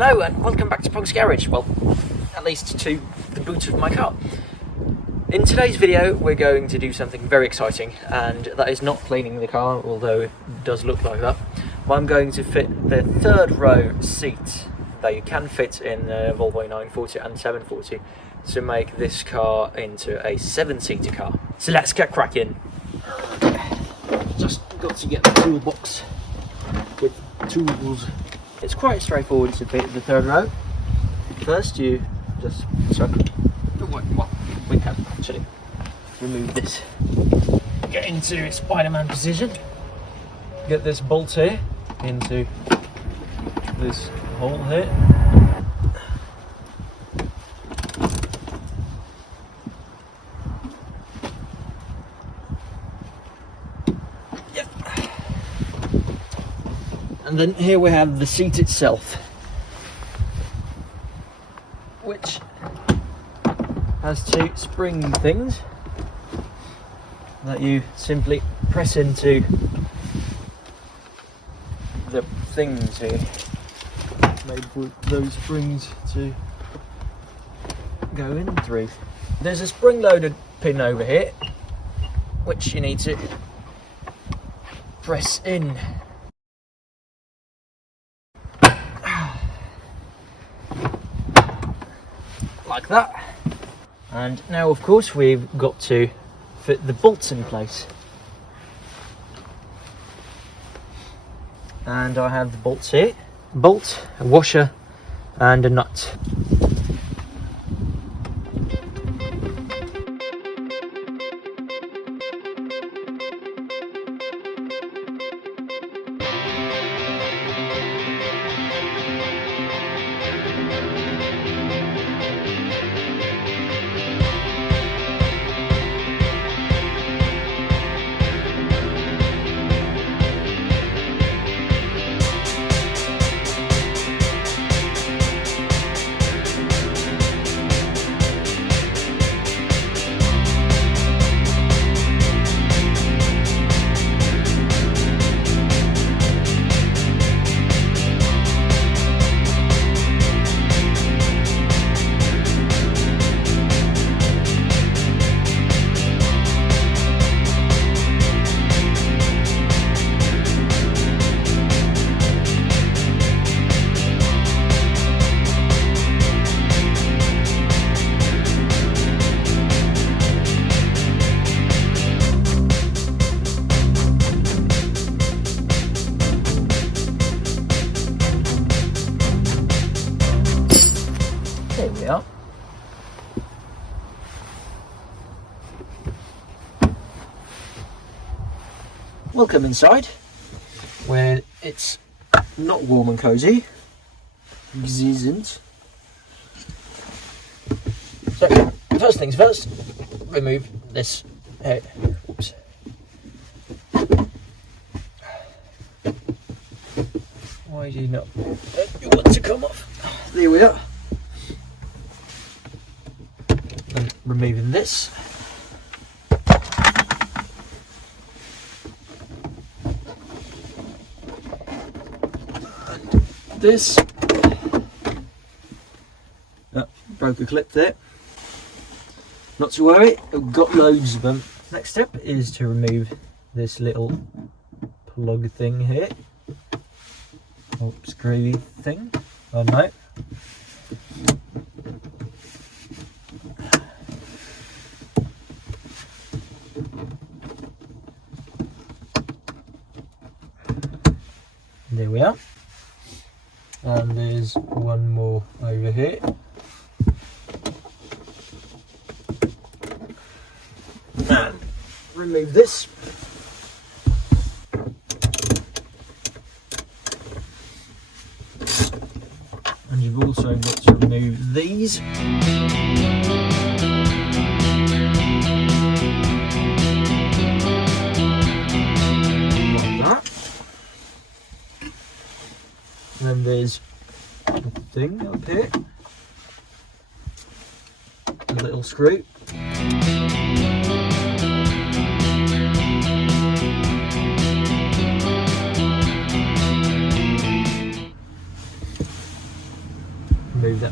Hello and welcome back to Pongs Garage, well, at least to the boot of my car. In today's video we're going to do something very exciting, and that is not cleaning the car, although it does look like that. I'm going to fit the third row seat that you can fit in the Volvo 940 and 740 to make this car into a 7-seater car. So let's get cracking. Just got to get the toolbox with tools. It's quite straightforward to fit the third row. First you just we can actually remove this, get into Spider-Man position, get this bolt here into this hole here, and then here we have the seat itself, which has two spring things that you simply press into the things here, made for those springs to go in through. There's a spring-loaded pin over here, which you need to press in. Like that. And now of course we've got to fit the bolts in place. And I have the bolts here. A bolt, a washer and a nut. There we are. Welcome inside, where it's not warm and cozy, because it isn't. So, first things first, remove this. Oops. Why do you not want to come off? There we are. And removing this. And this. Broke a clip there. Not to worry, I've got loads of them. Next step is to remove this little plug thing here. Oh, screwy thing. Oh no. There we are. And there's one more over here. And remove this. And you've also got to remove these. Like that. And then there's a thing up here. A little screw.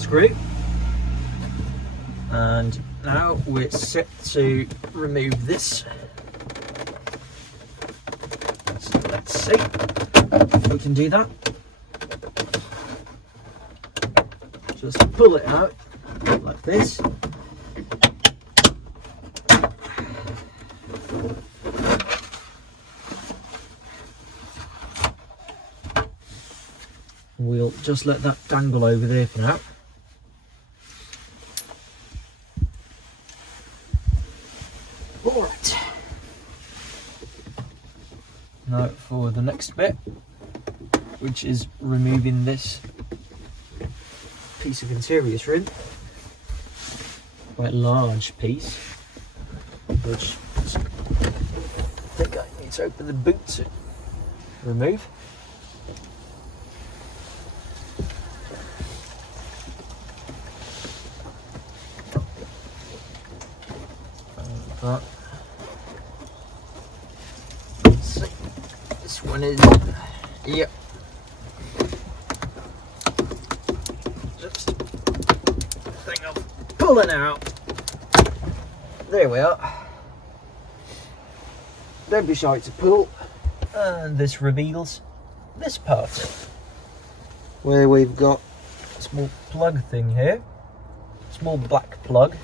screw. And now we're set to remove this. So let's see if we can do that. Just pull it out like this. We'll just let that dangle over there for now. Alright. Now for the next bit, which is removing this piece of interior trim. Quite a large piece, which I think I need to open the boot to remove. That. Let's see. This one is, yep. Just thing of pulling out. There we are. Don't be shy to pull. And this reveals this part, where we've got a small plug thing here, small black plug.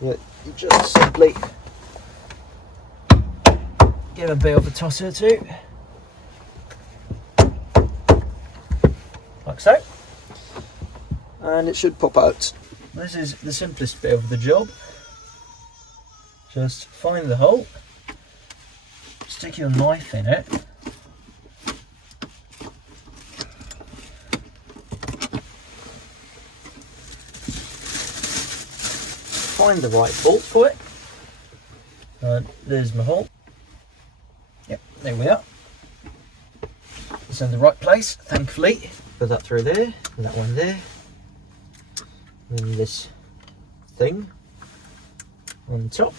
That you just simply give a bit of a toss or two, like so, and it should pop out. This is the simplest bit of the job. Just find the hole, stick your knife in it, find the right bolt for it. There's my hole. Yep, there we are. It's in the right place, thankfully. Put that through there, and that one there. And this thing on top.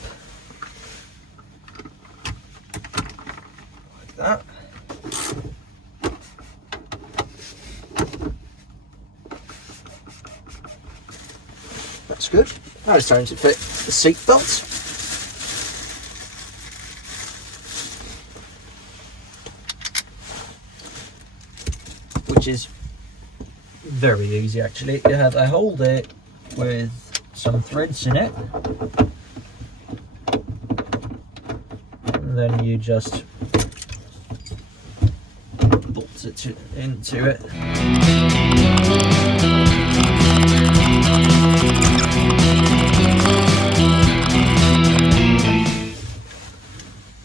Like that. That's good. Now it's time to fit the seat belt. Which is very easy actually. You have a hole there with some threads in it. And then you just bolt it into it.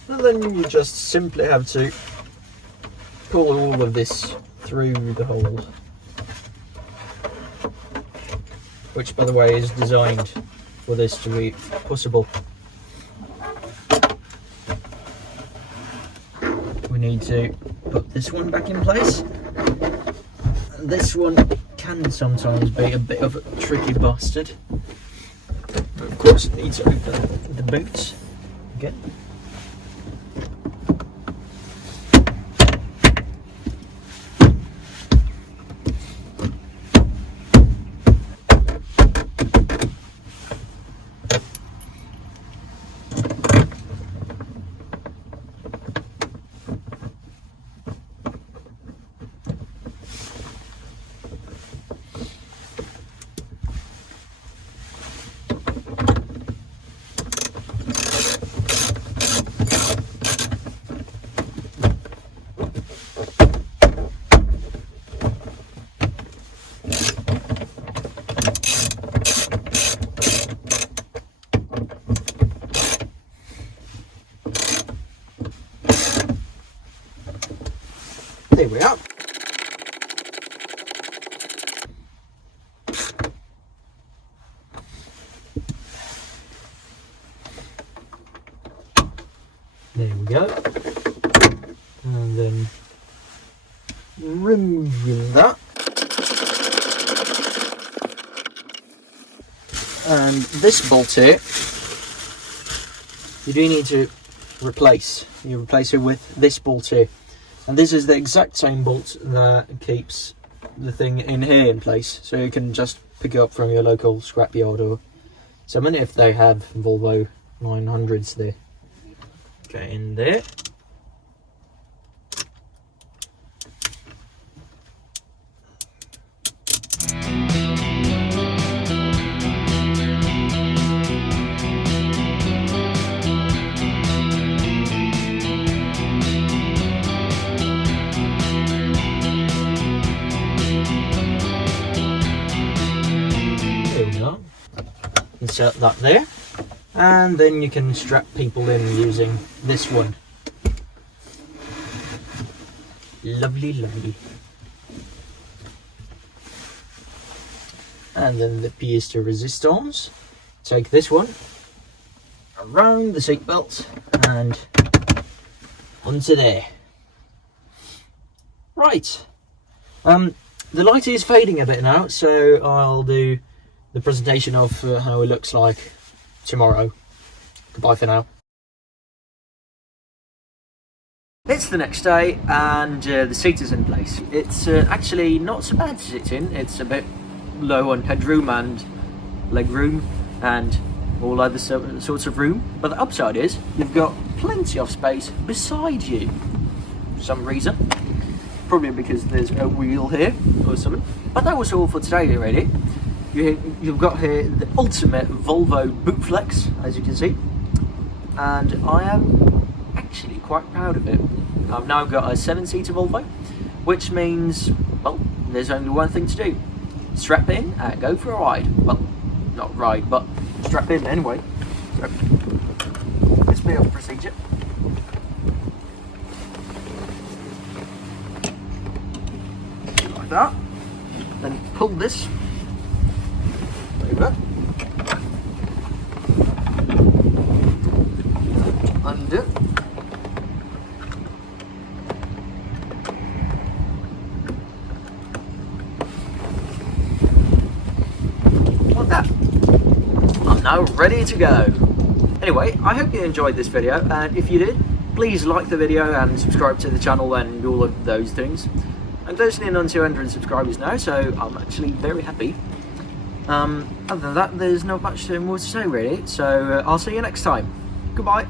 And then you just simply have to pull all of this through the hole, which by the way is designed for this to be possible. We need to put this one back in place. This one can sometimes be a bit of a tricky bastard. Of course, it needs to open the boot again. There we are. There we go. And then removing that. And this bolt here, you do need to replace. You replace it with this bolt here. And this is the exact same bolt that keeps the thing in here in place, so you can just pick it up from your local scrapyard or someone if they have Volvo 900s there. Okay, in there. Insert that there, and then you can strap people in using this one. Lovely, lovely. And then the pièce de résistance. Take this one around the seatbelt and onto there. Right. The light is fading a bit now, so I'll do the presentation of how it looks like tomorrow. Goodbye for now. It's the next day and the seat is in place. It's actually not so bad to sit in. It's a bit low on headroom and legroom and all other sorts of room. But the upside is you've got plenty of space beside you for some reason. Probably because there's a wheel here or something. But that was all for today already. You've got here the ultimate Volvo boot flex, as you can see, and I am actually quite proud of it. I've now got a 7-seater Volvo, which means, well, there's only one thing to do: strap in and go for a ride. Well, not ride, but strap in anyway. So, this bit of the procedure. Like that. Then pull this over, undo, like that. I'm now ready to go. Anyway, I hope you enjoyed this video, and if you did, please like the video and subscribe to the channel and all of those things. I'm closing in on 200 subscribers now, so I'm actually very happy. Other than that, there's not much more to say really, so I'll see you next time. Goodbye.